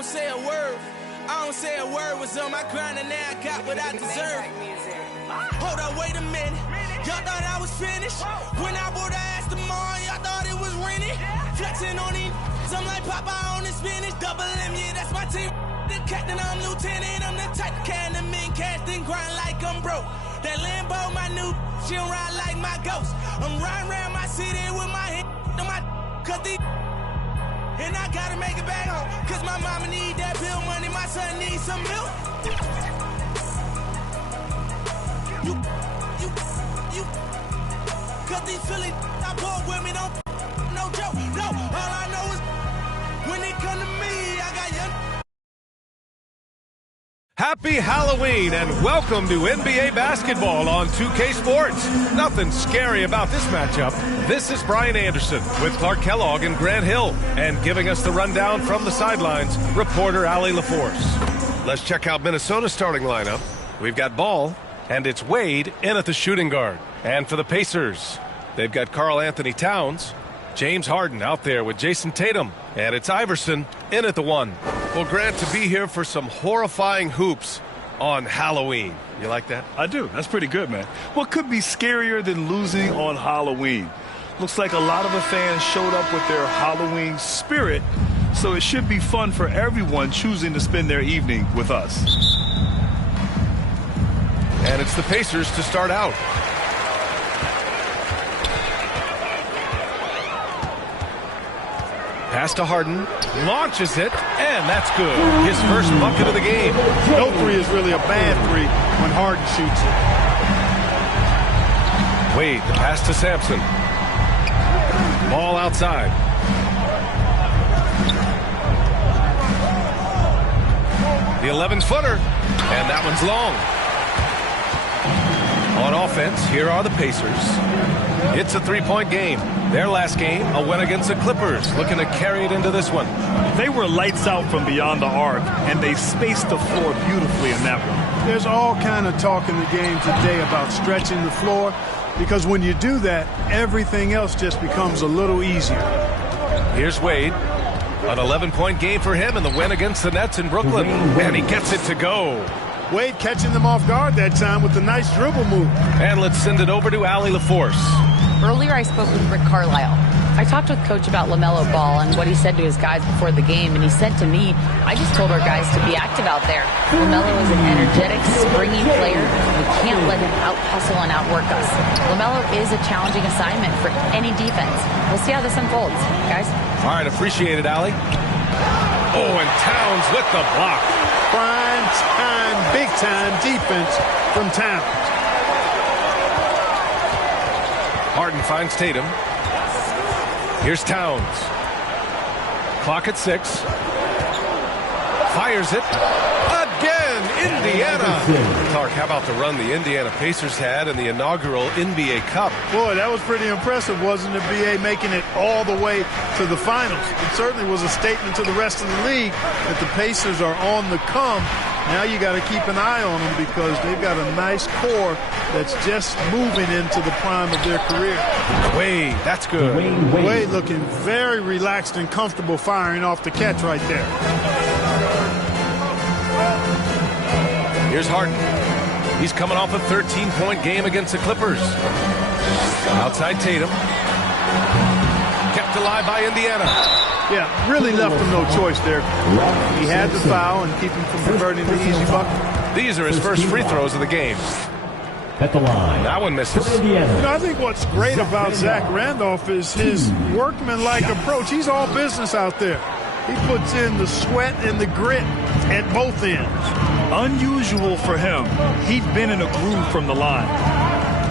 don't say a word. I don't say a word. Was on my grind and now I got what I deserve. Hold up, wait a minute. Y'all thought I was finished. When I bought the ass tomorrow, y'all thought it was rented. Flexing on these, I'm like Popeye on the spinach. Double M, yeah, that's my team. The captain, I'm lieutenant. I'm the type of can the men cast and grind like I'm broke. That Lambo, my new, she don't ride like my ghost. I'm riding around my city with my hand on my cut these. And I gotta make it back home, cause my mama need that bill money, my son needs some milk. You, cause these Philly I bought with me, don't no joke. No, all I know is when they come to me, I got young. Happy Halloween and welcome to NBA basketball on 2K Sports. Nothing scary about this matchup. This is Brian Anderson with Clark Kellogg and Grant Hill. And giving us the rundown from the sidelines, reporter Allie LaForce. Let's check out Minnesota's starting lineup. We've got Ball, and it's Wade in at the shooting guard. And for the Pacers, they've got Karl Anthony Towns, James Harden out there with Jason Tatum, and it's Iverson in at the 1. Well, Grant, to be here for some horrifying hoops on Halloween. You like that? I do. That's pretty good, man. What could be scarier than losing on Halloween? Looks like a lot of the fans showed up with their Halloween spirit, so it should be fun for everyone choosing to spend their evening with us. And it's the Pacers to start out. Pass to Harden, launches it, and that's good. His first bucket of the game. No three is really a bad three when Harden shoots it. Wade, the pass to Sampson. Ball outside. The 11-footer, and that one's long. On offense, here are the Pacers. It's a three-point game. Their last game, a win against the Clippers, looking to carry it into this one. They were lights out from beyond the arc, and they spaced the floor beautifully in that one. There's all kind of talk in the game today about stretching the floor, because when you do that, everything else just becomes a little easier. Here's Wade. An 11-point game for him in the win against the Nets in Brooklyn, and he gets it to go. Wade catching them off guard that time with a nice dribble move. And let's send it over to Allie LaForce. Earlier, I spoke with Rick Carlisle. I talked with Coach about LaMelo Ball and what he said to his guys before the game, and he said to me, I just told our guys to be active out there. LaMelo is an energetic, springy player. We can't let him out-hustle and outwork us. LaMelo is a challenging assignment for any defense. We'll see how this unfolds, guys. All right, appreciate it, Allie. Oh, and Towns with the block. Prime time, big-time defense from Towns. Harden finds Tatum. Here's Towns. Clock at 6. Fires it. Again, Indiana. Clark, how about the run the Indiana Pacers had in the inaugural NBA Cup? Boy, that was pretty impressive, wasn't it, B.A., making it all the way to the finals. It certainly was a statement to the rest of the league that the Pacers are on the come. Now you got to keep an eye on them because they've got a nice core that's just moving into the prime of their career. Wade, that's good. Wade looking very relaxed and comfortable firing off the catch right there. Here's Harden. He's coming off a 13-point game against the Clippers. Outside Tatum. Kept alive by Indiana. Yeah, really left him no choice there. He had the foul and keep him from converting the easy bucket. These are his first free throws of the game. At the line. That one misses. You know, I think what's great about Zach Randolph is his workmanlike approach. He's all business out there. He puts in the sweat and the grit at both ends. Unusual for him. He'd been in a groove from the line.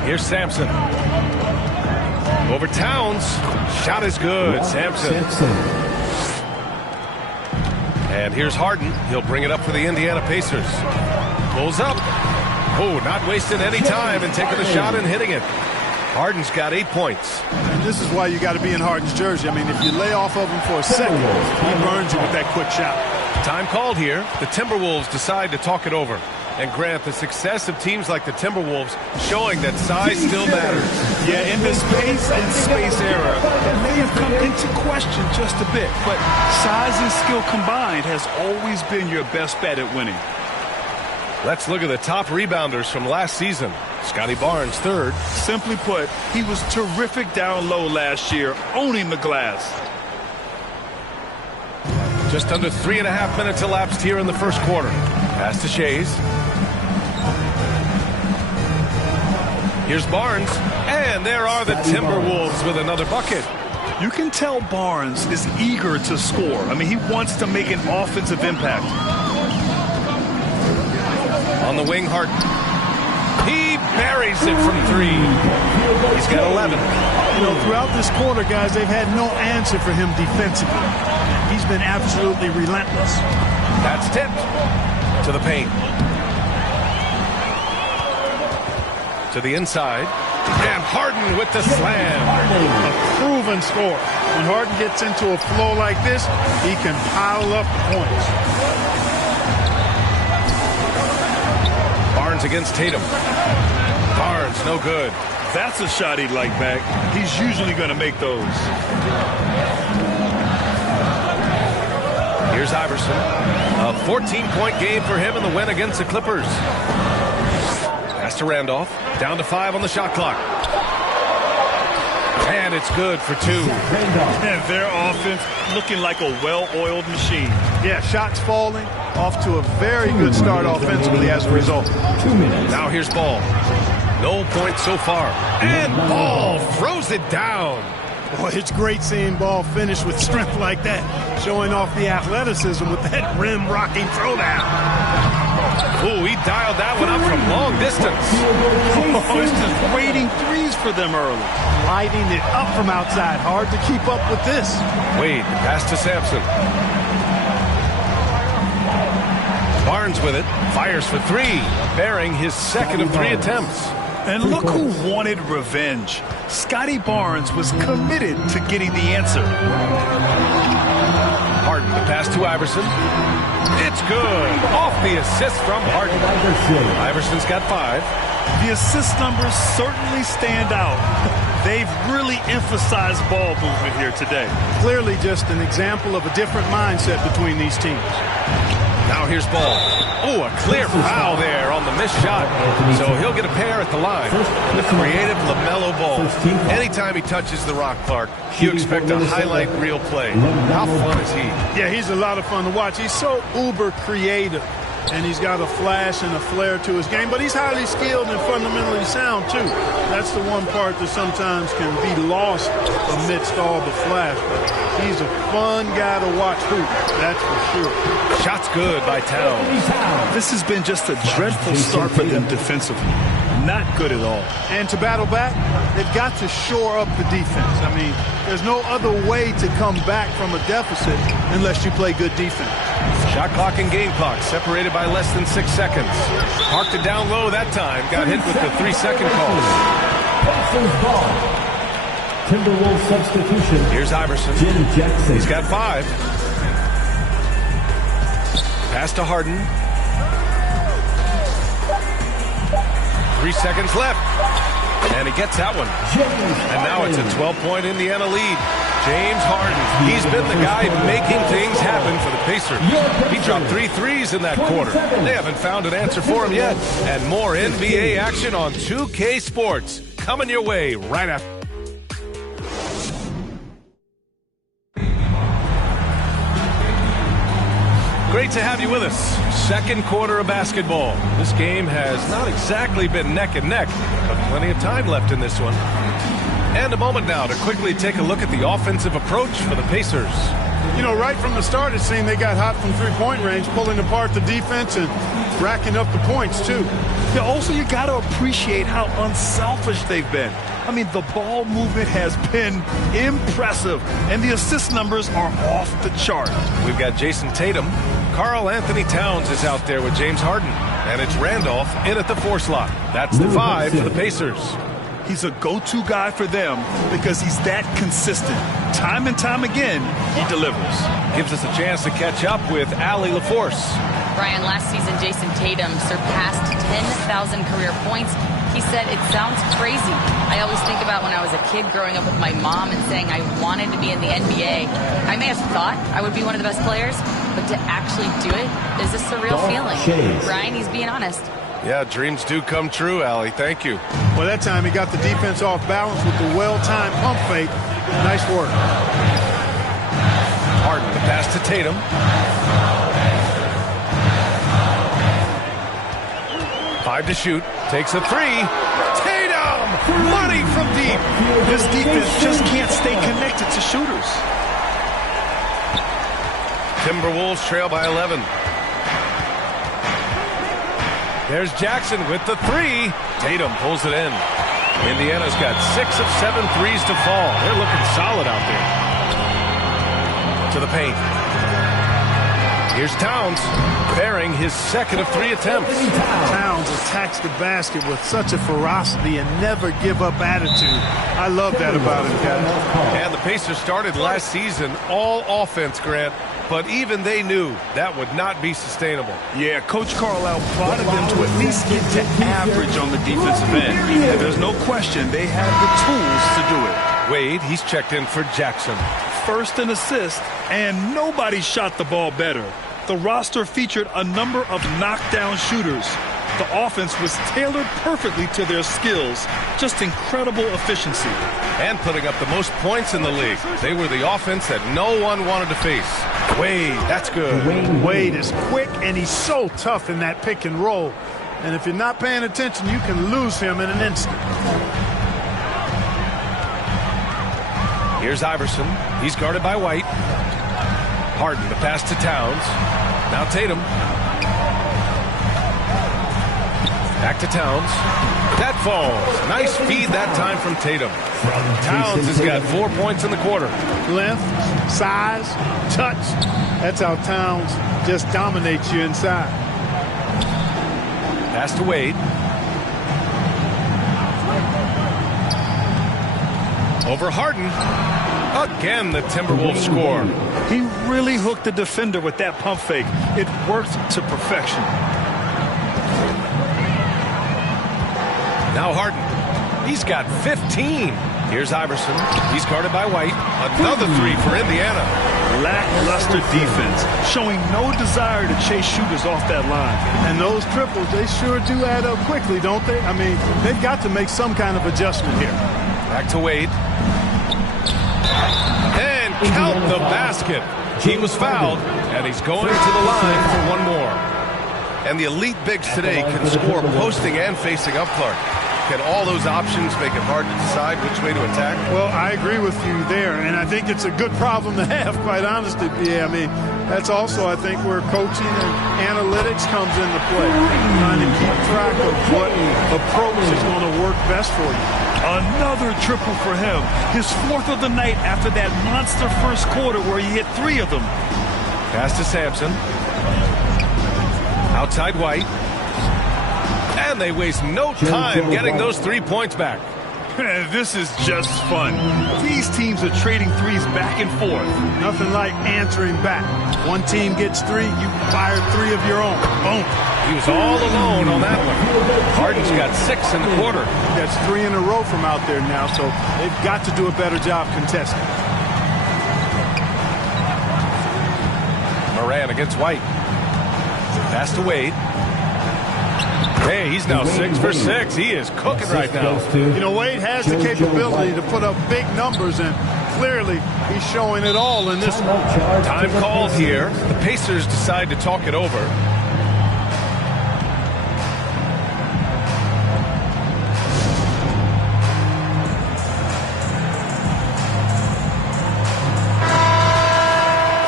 Here's Sampson. Over Towns. Shot is good. Sampson. And here's Harden. He'll bring it up for the Indiana Pacers. Pulls up. Oh, not wasting any time and taking a shot and hitting it. Harden's got 8 points. And this is why you got to be in Harden's jersey. I mean, if you lay off of him for a second, he burns you with that quick shot. Time called here. The Timberwolves decide to talk it over. And Grant, the success of teams like the Timberwolves showing that size still matters. Yeah, in this pace and space era, that may have come into question just a bit, but size and skill combined has always been your best bet at winning. Let's look at the top rebounders from last season. Scotty Barnes, third. Simply put, he was terrific down low last year, owning the glass. Just under 3.5 minutes elapsed here in the first quarter. Pass to Shays. Here's Barnes, and there are the Timberwolves with another bucket. You can tell Barnes is eager to score. I mean, he wants to make an offensive impact. On the wing, Harden. He buries it from 3. He's got 11. You know, throughout this quarter, guys, they've had no answer for him defensively. He's been absolutely relentless. That's tipped to the paint. To the inside. And Harden with the slam. A proven score. When Harden gets into a flow like this, he can pile up points. Barnes against Tatum. Barnes, no good. That's a shot he'd like back. He's usually going to make those. Here's Iverson. A 14-point game for him in the win against the Clippers. Pass to Randolph. Down to 5 on the shot clock. And it's good for 2. And their offense looking like a well-oiled machine. Yeah, shots falling. Off to a very good start offensively as a result. 2 minutes. Now here's Ball. No points so far. And Ball throws it down. Boy, it's great seeing Ball finish with strength like that, showing off the athleticism with that rim-rocking throwdown. Ooh, he dialed that one up from long distance. He's just waiting threes for them early. Lighting it up from outside. Hard to keep up with this. Wade, pass to Sampson. Barnes with it, fires for 3, bearing his second of 3 attempts. And look who wanted revenge. Scotty Barnes was committed to getting the answer. Harden, the pass to Iverson. It's good. Off the assist from Harden. Iverson's got 5. The assist numbers certainly stand out. They've really emphasized ball movement here today. Clearly just an example of a different mindset between these teams. Now here's Ball. Oh, a clear foul there on the missed shot. So he'll get a pair at the line. The creative LaMelo Ball. Anytime he touches the rock, Clark, you expect a highlight reel play. How fun is he? Yeah, he's a lot of fun to watch. He's so uber creative. And he's got a flash and a flair to his game. But he's highly skilled and fundamentally sound, too. That's the one part that sometimes can be lost amidst all the flash. But he's a fun guy to watch hoop, that's for sure. Shot's good by Towns. This has been just a dreadful start for them defensively. Not good at all. And to battle back, they've got to shore up the defense. I mean, there's no other way to come back from a deficit unless you play good defense. Shot clock and game clock separated by less than 6 seconds. Parked it down low that time. Got hit with the 3-second call. Timberwolves substitution. Here's Iverson. He's got 5. Pass to Harden. 3 seconds left. And he gets that one. And now it's a 12-point Indiana lead. James Harden. He's been the guy making things happen for the Pacers. He dropped 3 threes in that quarter. They haven't found an answer for him yet. And more NBA action on 2K Sports. Coming your way right after. Great to have you with us. Second quarter of basketball. This game has not exactly been neck and neck, but plenty of time left in this one. And a moment now to quickly take a look at the offensive approach for the Pacers. You know, right from the start, it seemed they got hot from three-point range, pulling apart the defense and racking up the points, too. Yeah, also, you got to appreciate how unselfish they've been. I mean, the ball movement has been impressive, and the assist numbers are off the chart. We've got Jason Tatum. Karl Anthony Towns is out there with James Harden. And it's Randolph in at the 4 slot. That's the 5 for the Pacers. He's a go-to guy for them because he's that consistent. Time and time again, he delivers. Gives us a chance to catch up with Allie LaForce. Brian, last season, Jason Tatum surpassed 10,000 career points. He said, "It sounds crazy. I always think about when I was a kid growing up with my mom and saying I wanted to be in the NBA. I may have thought I would be one of the best players, but to actually do it is a surreal feeling." Brian, he's being honest. Yeah, dreams do come true, Allie. Thank you. Well, that time he got the defense off balance with the well-timed pump fake. Nice work. Harden, the pass to Tatum. Five to shoot. Takes a three. Tatum! Money from deep. This defense just can't stay connected to shooters. Timberwolves trail by 11. There's Jackson with the three. Tatum pulls it in. Indiana's got 6 of 7 threes to fall. They're looking solid out there. To the paint. Here's Towns, bearing his second of 3 attempts. Towns attacks the basket with such a ferocity and never give up attitude. I love that about him, guys. And the Pacers started last season all offense, Grant, but even they knew that would not be sustainable. Yeah, Coach Carlisle prodded them to at least get to average on the defensive end. And there's no question they have the tools to do it. Wade, he's checked in for Jackson. First an assist, and nobody shot the ball better. The roster featured a number of knockdown shooters. The offense was tailored perfectly to their skills. Just incredible efficiency. And putting up the most points in the league. They were the offense that no one wanted to face. Wade, that's good. Wade is quick, and he's so tough in that pick and roll. And if you're not paying attention, you can lose him in an instant. Here's Iverson. He's guarded by White. Harden, the pass to Towns. Now Tatum. Back to Towns. That falls. Nice feed that time from Tatum. Towns has got 4 points in the quarter. Length, size, touch. That's how Towns just dominates you inside. Pass to Wade. Over Harden. Again, the Timberwolves score. He really hooked the defender with that pump fake. It worked to perfection. Now Harden. He's got 15. Here's Iverson. He's guarded by White. Another three for Indiana. Lackluster defense, showing no desire to chase shooters off that line. And those triples, they sure do add up quickly, don't they? I mean, they've got to make some kind of adjustment here. Back to Wade. And count the basket. He was fouled, and he's going to the line for one more. And the elite bigs today can score posting and facing up, Clark. Can all those options make it hard to decide which way to attack? Well, I agree with you there, and I think it's a good problem to have, quite honestly. Yeah, I mean, that's also, I think, where coaching and analytics comes into play. Trying to keep track of what approach is going to work best for you. Another triple for him. His 4th of the night after that monster first quarter where he hit 3 of them. Pass to Sampson. Outside White. And they waste no time getting those 3 points back. This is just fun. These teams are trading threes back and forth. Nothing like answering back. One team gets 3, you fire 3 of your own. Boom. He was all alone on that one. Harden's got 6 in the quarter. That's 3 in a row from out there now, so they've got to do a better job contesting. Moran against White. Pass to Wade. Hey, he's now 6 for 6. He is cooking right now. You know, Wade has the capability to put up big numbers, and clearly he's showing it all in this one. Time called here. The Pacers decide to talk it over.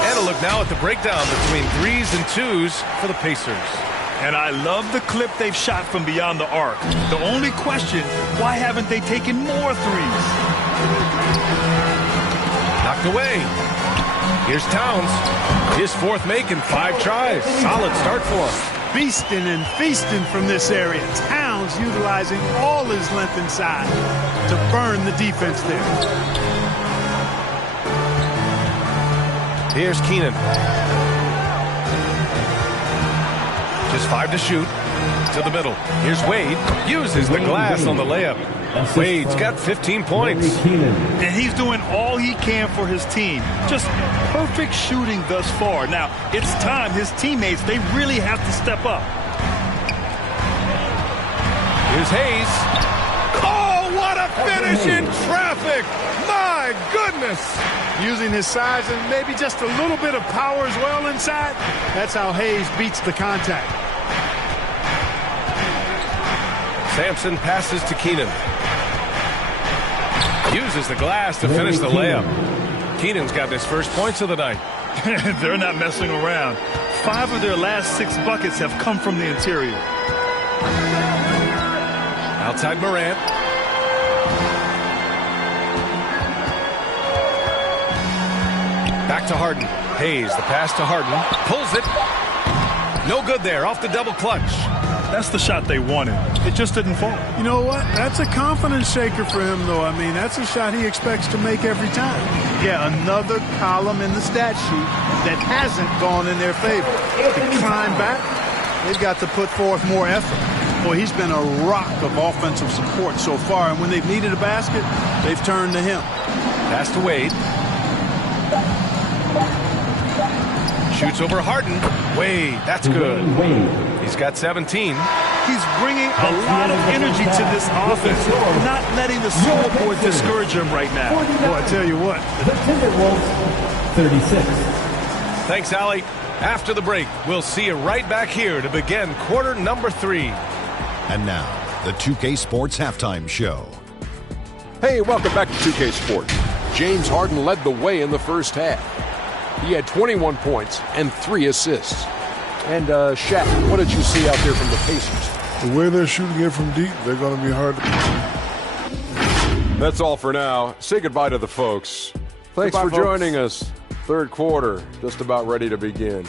And a look now at the breakdown between 3s and 2s for the Pacers. And I love the clip they've shot from beyond the arc. The only question, why haven't they taken more threes? Knocked away. Here's Towns. His 4th make in 5 tries. Solid start for him. Beasting and feasting from this area. Towns utilizing all his length inside to burn the defense there. Here's Keenan. Just 5 to shoot. To the middle. Here's Wade. Uses the glass on the layup. Wade's got 15 points. And he's doing all he can for his team. Just perfect shooting thus far. Now, it's time his teammates, they really have to step up. Here's Hayes. Oh, what a finish in traffic! My goodness! Using his size and maybe just a little bit of power as well inside. That's how Hayes beats the contact. Sampson passes to Keenan. Uses the glass to finish the layup. Keenan's got his first points of the night. They're not messing around. 5 of their last 6 buckets have come from the interior. Outside Morant. Back to Harden. Hayes, the pass to Harden. Pulls it. No good there. Off the double clutch. That's the shot they wanted. It just didn't fall. You know what? That's a confidence shaker for him, though. I mean, that's a shot he expects to make every time. Yeah, another column in the stat sheet that hasn't gone in their favor. To climb back, they've got to put forth more effort. Boy, he's been a rock of offensive support so far, and when they've needed a basket, they've turned to him. Pass to Wade. Shoots over Harden. Wade, that's good. He's got 17. He's bringing a lot of energy to this offense, not letting the scoreboard discourage him right now. Boy, I tell you what. The Timberwolves, 36. Thanks, Allie. After the break, we'll see you right back here to begin quarter number 3. And now, the 2K Sports Halftime Show. Hey, welcome back to 2K Sports. James Harden led the way in the first half. He had 21 points and 3 assists. And, Shaq, what did you see out there from the Pacers? The way they're shooting it from deep, they're going to be hard to... That's all for now. Say goodbye to the folks. Thanks for joining us. Third quarter, just about ready to begin.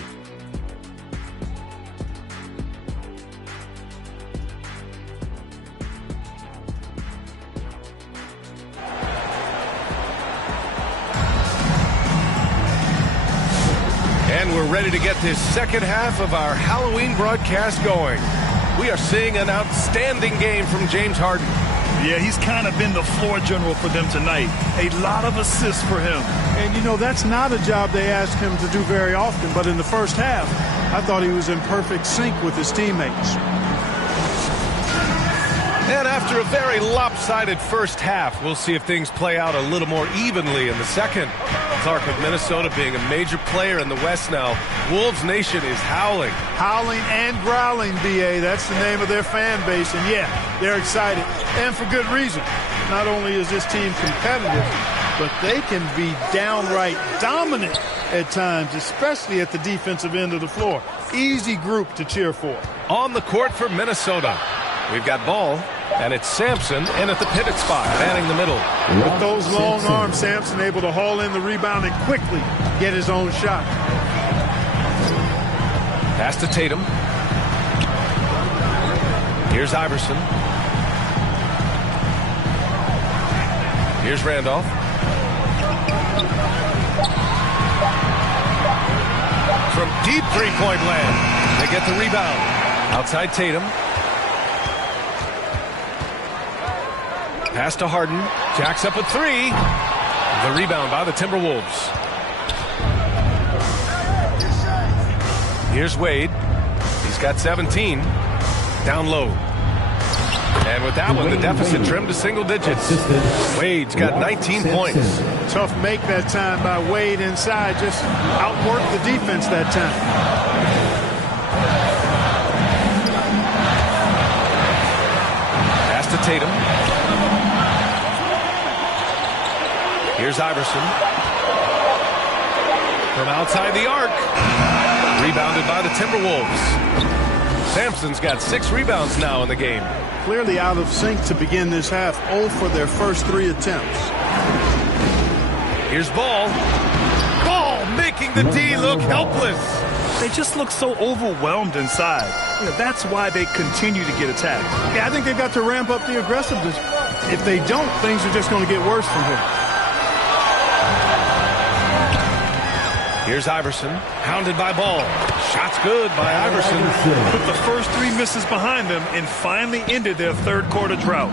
And we're ready to get this second half of our Halloween broadcast going. We are seeing an outstanding game from James Harden. Yeah, he's kind of been the floor general for them tonight. A lot of assists for him. And, you know, that's not a job they ask him to do very often. But in the first half, I thought he was in perfect sync with his teammates. And after a very lopsided first half, we'll see if things play out a little more evenly in the second. Clark of Minnesota being a major player in the West now. Wolves Nation is howling. Howling and growling, B.A. That's the name of their fan base. And, yeah, they're excited. And for good reason. Not only is this team competitive, but they can be downright dominant at times, especially at the defensive end of the floor. Easy group to cheer for. On the court for Minnesota, we've got Ball, and it's Sampson in at the pivot spot, manning the middle. With those long arms, Sampson able to haul in the rebound and quickly get his own shot. Pass to Tatum. Here's Iverson. Here's Randolph. From deep three-point land, they get the rebound. Outside Tatum. Pass to Harden. Jacks up a 3. The rebound by the Timberwolves. Here's Wade. He's got 17. Down low. And with that one, the deficit trimmed to single digits. Wade's got 19 points. Tough make that time by Wade inside. Just outworked the defense that time. Pass to Tatum. Here's Iverson. From outside the arc. Rebounded by the Timberwolves. Sampson's got 6 rebounds now in the game. Clearly out of sync to begin this half. 0 for their first 3 attempts. Here's Ball. Ball making the D look helpless. They just look so overwhelmed inside. That's why they continue to get attacked. Yeah, I think they've got to ramp up the aggressiveness. If they don't, things are just going to get worse from here. Here's Iverson, hounded by Ball. Shot's good by Iverson. Put the first 3 misses behind them and finally ended their third quarter drought.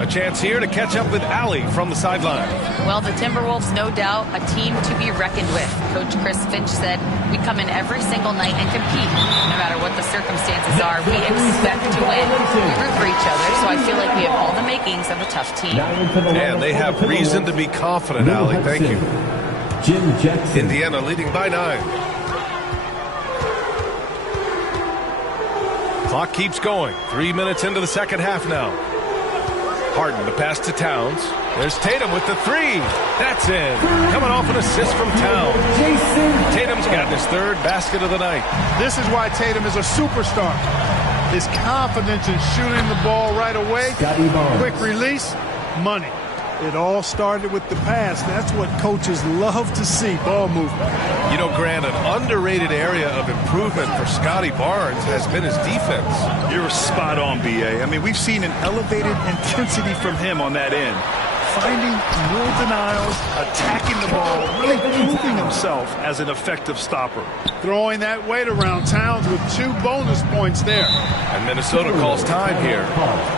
A chance here to catch up with Allie from the sideline. Well, the Timberwolves, no doubt, a team to be reckoned with. Coach Chris Finch said, we come in every single night and compete. No matter what the circumstances are, we expect to win. We root for each other, so I feel like we have all the makings of a tough team. And they have reason to be confident, Allie. Thank you. Jim Jackson. Indiana leading by 9. Clock keeps going. 3 minutes into the second half now. Harden, the pass to Towns. There's Tatum with the 3. That's in. Coming off an assist from Towns. Tatum's gotten his 3rd basket of the night. This is why Tatum is a superstar. His confidence in shooting the ball right away. Quick release, money. It all started with the pass. That's what coaches love to see, ball movement. You know, Grant, an underrated area of improvement for Scotty Barnes has been his defense. You're spot on, B.A. I mean, we've seen an elevated intensity from him on that end. Finding more denials, attacking the ball, really proving himself as an effective stopper. Throwing that weight around. Towns with 2 bonus points there. And Minnesota calls time here.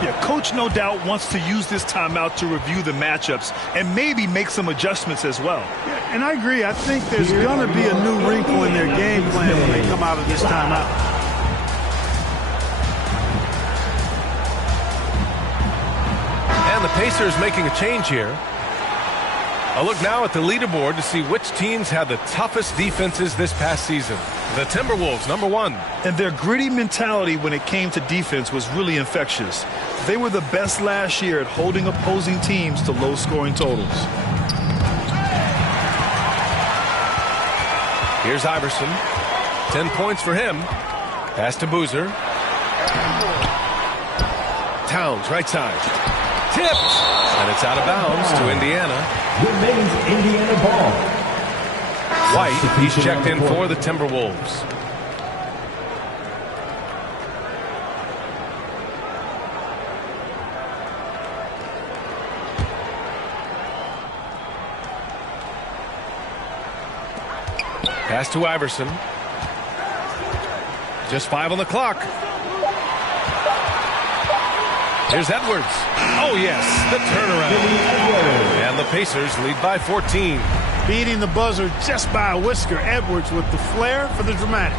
Yeah, coach no doubt wants to use this timeout to review the matchups and maybe make some adjustments as well. Yeah, and I agree. I think there's going to be a new wrinkle in their game plan when they come out of this timeout. And the Pacers making a change here. A look now at the leaderboard to see which teams had the toughest defenses this past season. The Timberwolves, number 1. And their gritty mentality when it came to defense was really infectious. They were the best last year at holding opposing teams to low-scoring totals. Here's Iverson. 10 points for him. Pass to Boozer. Towns, right side. Tipped, and it's out of bounds to Indiana. Remains Indiana ball. White, he's checked in for the Timberwolves. Pass to Iverson. Just 5 on the clock. Here's Edwards. Oh, yes, the turnaround. And the Pacers lead by 14. Beating the buzzer just by a whisker. Edwards with the flair for the dramatic.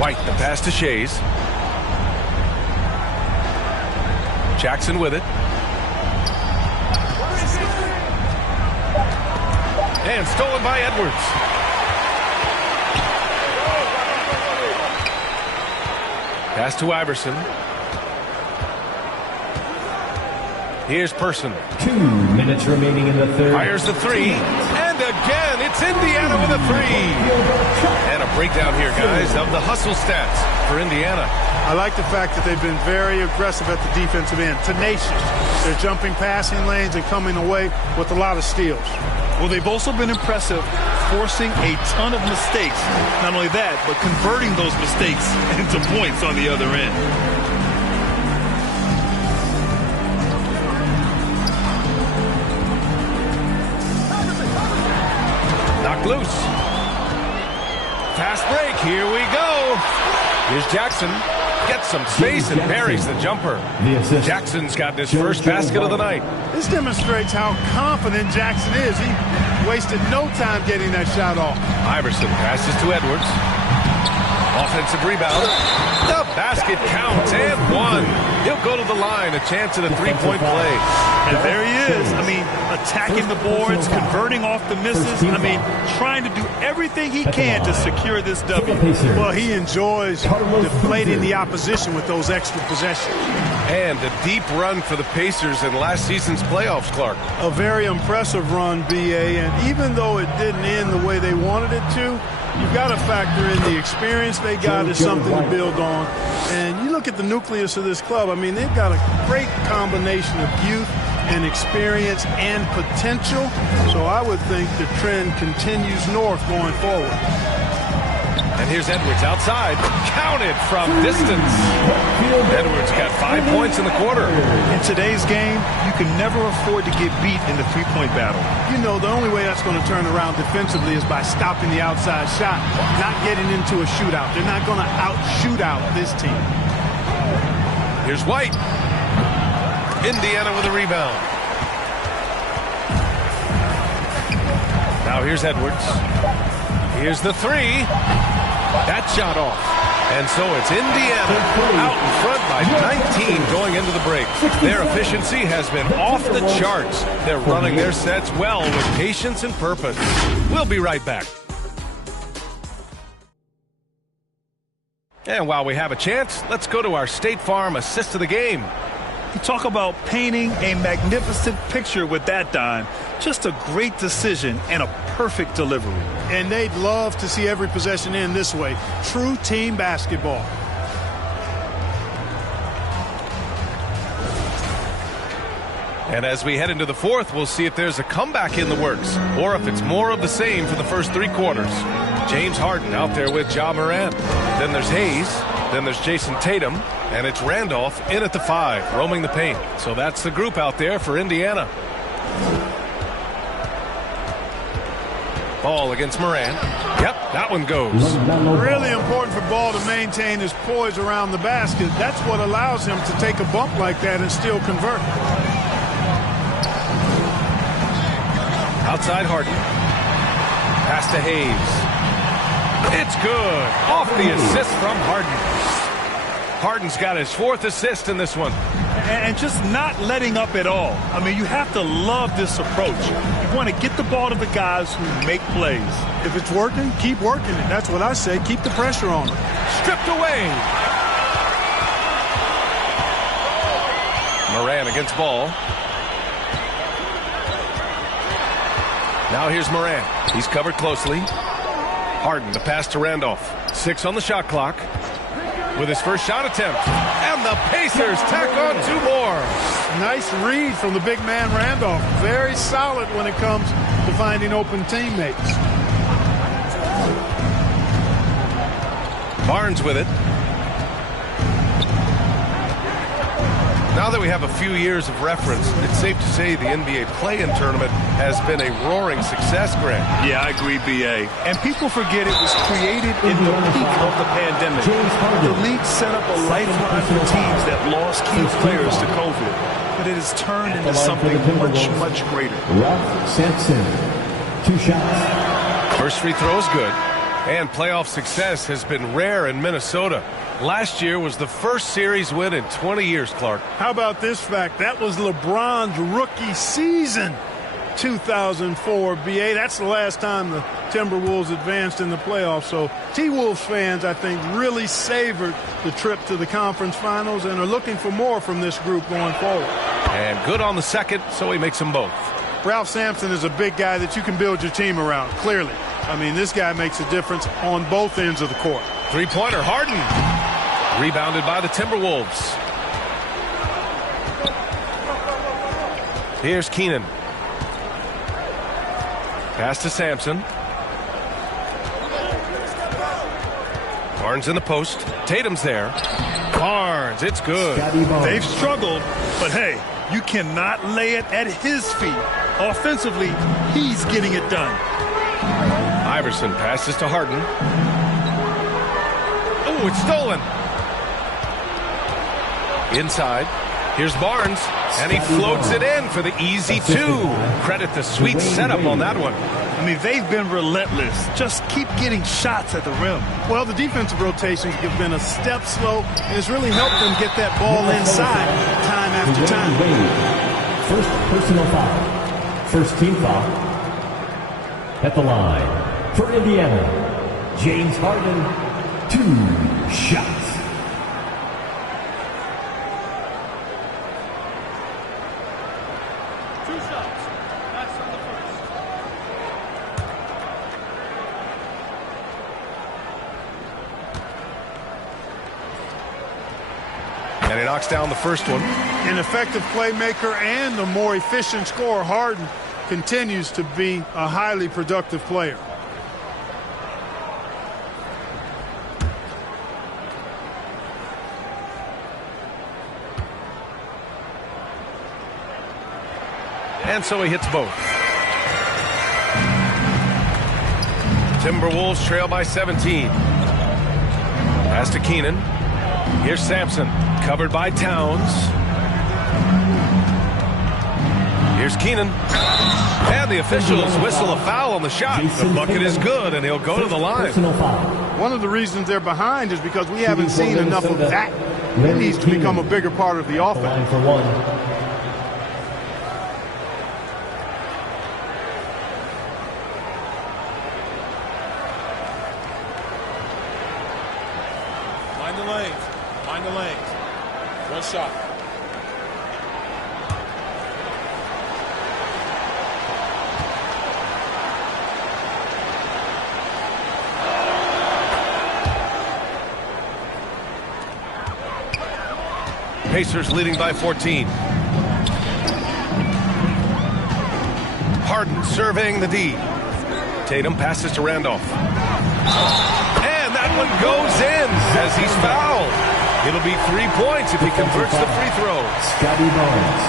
White, the pass to Shays. Jackson with it. And stolen by Edwards. Pass to Iverson. Here's Person. 2 minutes remaining in the third. Fires the 3. And again, it's Indiana with a 3. And a breakdown here, guys, of the hustle stats for Indiana. I like the fact that they've been very aggressive at the defensive end. Tenacious. They're jumping passing lanes and coming away with a lot of steals. Well, they've also been impressive, forcing a ton of mistakes. Not only that, but converting those mistakes into points on the other end. Knocked loose. Fast break. Here we go. Here's Jackson. Gets some space and buries the jumper. Jackson's got his first basket of the night. This demonstrates how confident Jackson is. He wasted no time getting that shot off. Iverson passes to Edwards. Offensive rebound. The basket counts and 1. He'll go to the line. A chance at a 3-point play. And there he is. I mean, attacking the boards, converting off the misses. I mean, trying to do everything he can to secure this W. Well, he enjoys deflating the opposition with those extra possessions. And a deep run for the Pacers in last season's playoffs, Clark. A very impressive run, B.A., and even though it didn't end the way they wanted it to, you've got to factor in the experience they got as something to build on. And you look at the nucleus of this club, I mean, they've got a great combination of youth and experience and potential. So I would think the trend continues north going forward. And here's Edwards outside. Counted from distance. Edwards got 5 points in the quarter. In today's game, you can never afford to get beat in the three-point battle. You know, the only way that's going to turn around defensively is by stopping the outside shot, not getting into a shootout. They're not going to out-shoot out this team. Here's White. Indiana with a rebound. Now here's Edwards. Here's the three. That shot off. And so it's Indiana out in front by 19 going into the break. Their efficiency has been off the charts. They're running their sets well with patience and purpose. We'll be right back. And while we have a chance, let's go to our State Farm assist of the game. You talk about painting a magnificent picture with that dime. Just a great decision and a perfect delivery. And they'd love to see every possession end this way. True team basketball. And as we head into the fourth, we'll see if there's a comeback in the works or if it's more of the same for the first three quarters. James Harden out there with Ja Morant. Then there's Hayes. Then there's Jason Tatum. And it's Randolph in at the 5, roaming the paint. So that's the group out there for Indiana. Ball against Morant. Yep, that one goes. Really important for Ball to maintain his poise around the basket. That's what allows him to take a bump like that and still convert. Outside Harden. Pass to Hayes. It's good. Off the assist from Harden. Harden's got his 4th assist in this one. And just not letting up at all. I mean, you have to love this approach. You want to get the ball to the guys who make plays. If it's working, keep working it. That's what I say. Keep the pressure on them. Stripped away. Morant against Ball. Now here's Morant. He's covered closely. Harden, the pass to Randolph. 6 on the shot clock. With his first shot attempt. And the Pacers tack on 2 more. Nice read from the big man Randolph. Very solid when it comes to finding open teammates. Barnes with it. Now that we have a few years of reference, it's safe to say the NBA play-in tournament has been a roaring success, Grant. Yeah, I agree, B.A. And people forget it was created in the peak of the pandemic. The league set up a lifeline for teams that lost key players to COVID. But it has turned into something much, much greater. Ralph Sampson, 2 shots. First free throw is good. And playoff success has been rare in Minnesota. Last year was the first series win in 20 years, Clark. How about this fact? That was LeBron's rookie season, 2004, B.A. That's the last time the Timberwolves advanced in the playoffs. So T-Wolves fans, I think, really savored the trip to the conference finals and are looking for more from this group going forward. And good on the second, so he makes them both. Ralph Sampson is a big guy that you can build your team around, clearly. I mean, this guy makes a difference on both ends of the court. Three-pointer, Harden. Rebounded by the Timberwolves. Here's Keenan. Pass to Sampson. Barnes in the post. Tatum's there. Barnes, it's good. They've struggled, but hey, you cannot lay it at his feet. Offensively, he's getting it done. Iverson passes to Harden. Oh, it's stolen. Inside. Here's Barnes, and he floats it in for the easy 2. Credit the sweet setup on that one. I mean, they've been relentless. Just keep getting shots at the rim. Well, the defensive rotations have been a step slow, and it's really helped them get that ball inside time after time. First personal foul. First team foul. At the line for Indiana, James Harden, 2 shots. And he knocks down the first one. An effective playmaker and the more efficient scorer, Harden continues to be a highly productive player. and so he hits both. Timberwolves trail by 17. Pass to Keenan. Here's Sampson, covered by Towns. Here's Keenan. And the officials whistle a foul on the shot. The bucket is good, and he'll go to the line. One of the reasons they're behind is because we haven't seen enough of that. It needs to become a bigger part of the offense. Mind the lanes. Mind the lanes. One shot. Pacers leading by 14. Harden surveying the D. Tatum passes to Randolph. And that one goes in as he's fouled. It'll be 3 points if he converts the free throws. Scotty Barnes.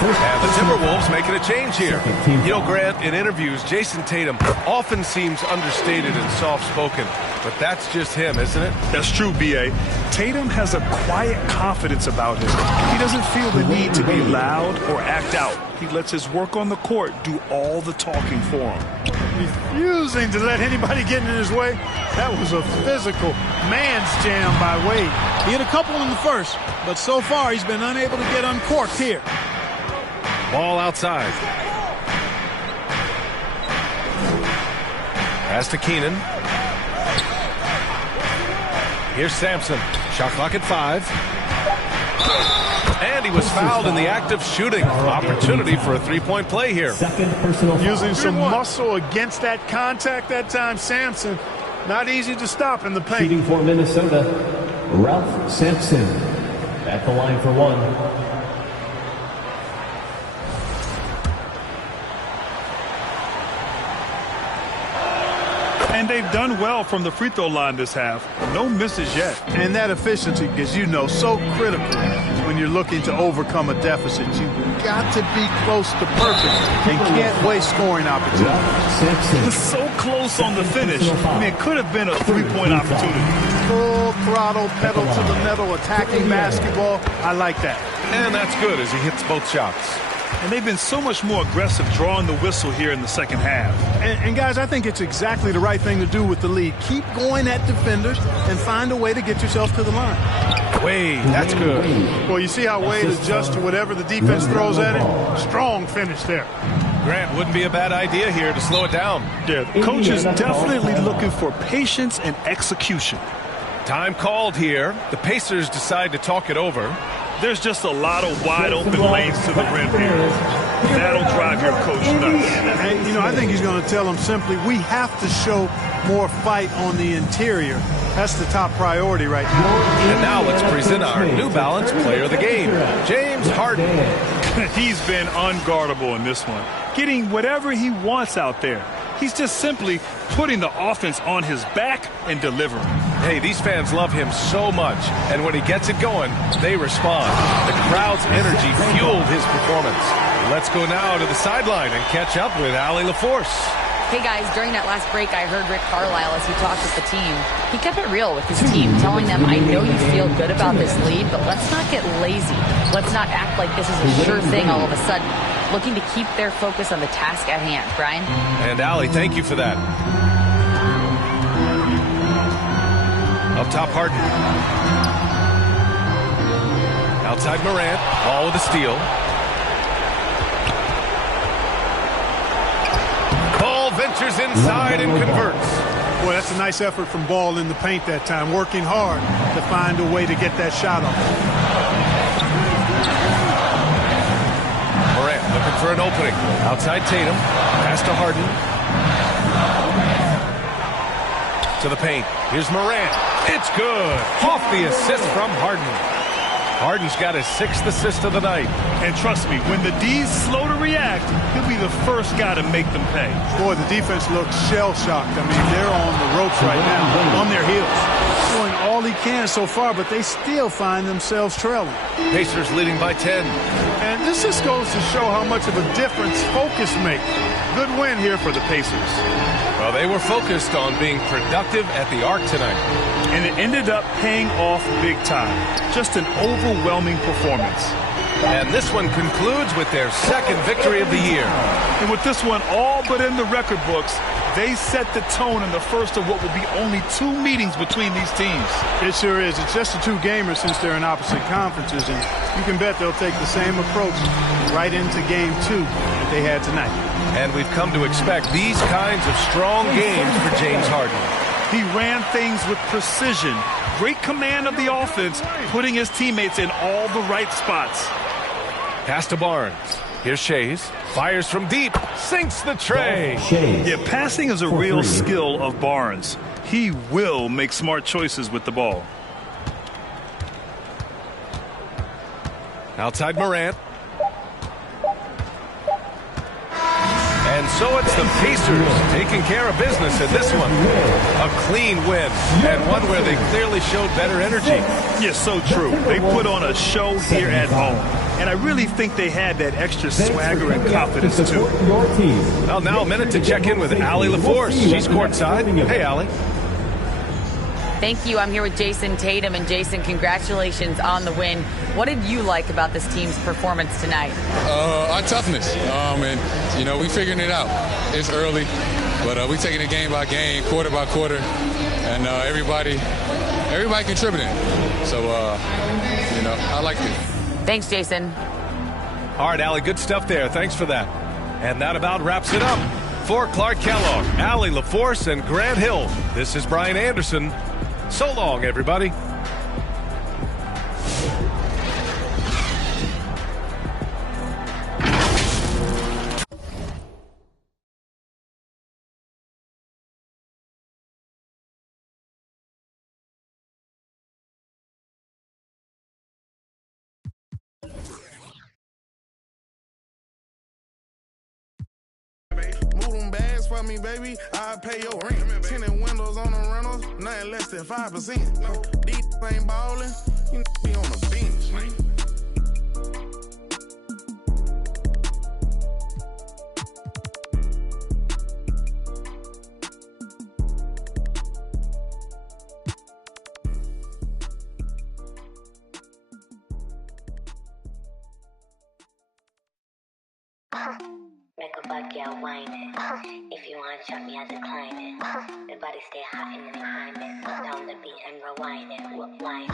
And the Timberwolves making a change here. You know, Grant, in interviews, Jason Tatum often seems understated and soft-spoken, but that's just him, isn't it? That's true, B.A. Tatum has a quiet confidence about him. He doesn't feel the need to be loud or act out. He lets his work on the court do all the talking for him. Refusing to let anybody get in his way. That was a physical man's jam by Wade. He hit a couple in the first, but so far he's been unable to get uncorked here. Ball outside. Pass to Keenan. Here's Sampson. Shot clock at 5. And he was fouled in the act of shooting. Opportunity for a three-point play here. Second personal foul. Using some muscle against that contact that time, Sampson. Not easy to stop in the paint. Shooting for Minnesota, Ralph Sampson at the line for one. And they've done well from the free throw line this half. No misses yet. And that efficiency, as you know, so critical when you're looking to overcome a deficit. You've got to be close to perfect and can't waste scoring opportunities. Was so close on the finish. I mean, it could have been a three-point opportunity. Full throttle, pedal to the metal, attacking basketball. I like that. And that's good as he hits both shots. And they've been so much more aggressive drawing the whistle here in the second half. And guys, I think it's exactly the right thing to do with the lead. Keep going at defenders and find a way to get yourself to the line. Wade, that's good. Well, you see how Wade adjusts to whatever the defense throws at him? Strong finish there. Grant, wouldn't be a bad idea here to slow it down. Yeah, coach is definitely looking for patience and execution. Time called here. The Pacers decide to talk it over. There's just a lot of wide open lanes to the rim here. That'll drive your coach nuts. And, you know, I think he's going to tell them simply, we have to show more fight on the interior. That's the top priority right now. And now let's present our New Balance player of the game, James Harden. He's been unguardable in this one, getting whatever he wants out there. He's just simply putting the offense on his back and delivering. Hey, these fans love him so much, and when he gets it going, they respond. The crowd's energy fueled his performance. Let's go now to the sideline and catch up with Allie LaForce. Hey guys, during that last break, I heard Rick Carlisle as he talked with the team. He kept it real with his team, telling them, I know you feel good about this lead, but let's not get lazy. Let's not act like this is a sure thing all of a sudden. Looking to keep their focus on the task at hand. Brian? And Allie, thank you for that. Up top, Harden. Outside, Morant. Ball with a steal. Ball ventures inside and converts. Boy, that's a nice effort from Ball in the paint that time, working hard to find a way to get that shot off. Morant looking for an opening. Outside Tatum. Pass to Harden. To the paint. Here's Morant. It's good. Off the assist from Harden. Harden's got his 6th assist of the night. And trust me, when the D's slow to react, he'll be the first guy to make them pay. Boy, the defense looks shell-shocked. I mean, they're on the ropes right now, on their heels, doing all he can so far, but they still find themselves trailing. Pacers leading by 10. And this just goes to show how much of a difference focus makes. Good win here for the Pacers. Well, they were focused on being productive at the arc tonight. And it ended up paying off big time. Just an overwhelming performance. And this one concludes with their second victory of the year. And with this one all but in the record books, they set the tone in the first of what will be only 2 meetings between these teams. It sure is. It's just a 2-gamer since they're in opposite conferences, and you can bet they'll take the same approach right into Game 2 that they had tonight. And we've come to expect these kinds of strong games for James Harden. He ran things with precision, great command of the offense, putting his teammates in all the right spots. Pass to Barnes. Here's Shays. Fires from deep. Sinks the tray. Yeah, passing is a real skill of Barnes. He will make smart choices with the ball. Outside Morant. And so it's the Pacers taking care of business in this one. A clean win, and one where they clearly showed better energy. Yes, so true. They put on a show here at home. And I really think they had that extra swagger and confidence, too. Well, now a minute to check in with Allie LaForce. She's courtside. Hey, Allie. Thank you. I'm here with Jason Tatum. And Jason, congratulations on the win. What did you like about this team's performance tonight? Our toughness. And, you know, we figuring it out. It's early, but we taking it game by game, quarter by quarter. And everybody contributing. So, you know, I like it. Thanks, Jason. All right, Allie, good stuff there. Thanks for that. And that about wraps it up. For Clark Kellogg, Allie LaForce, and Grant Hill, this is Brian Anderson. So long, everybody. Move them bags for me, baby. I'll pay your rent. Tinted windows on the rentals, nothing less than 5%. These ain't ballin', you be on the bench. Make a bad girl whine it. If you want to chop me, I decline it. The body stay hot in the behind it. Put down the beat and rewind it. Whoop wine.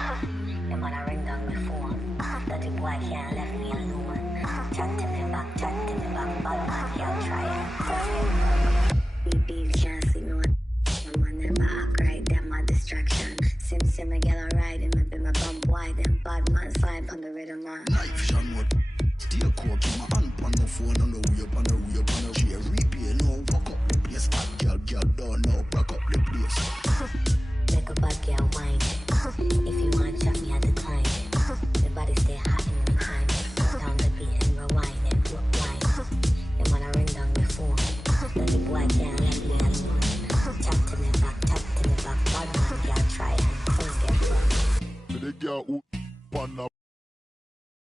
And when I ring down the phone, that the boy can't left me alone. Chat to me back, bad man, y'all try it. We beef can't see no one. My man never act right, them my distraction. Sim, I get a ride, and maybe my bump wide. Them bad man slide on the rhythm, man. Night vision mode. Steel core, keep my hand on the phone, on the way up, on the way up, on the share replay, no, walk up the place, hot girl, don't know, back up the place. Make a bad girl whine it. If you want to chop me, I decline it. The body stay hot in the behind it. Put down the beat and rewind it, whoop wine. And when I ring down the phone, that the boy can't let me alone. Chat to me back, bad man, y'all try and things get fun. The girl who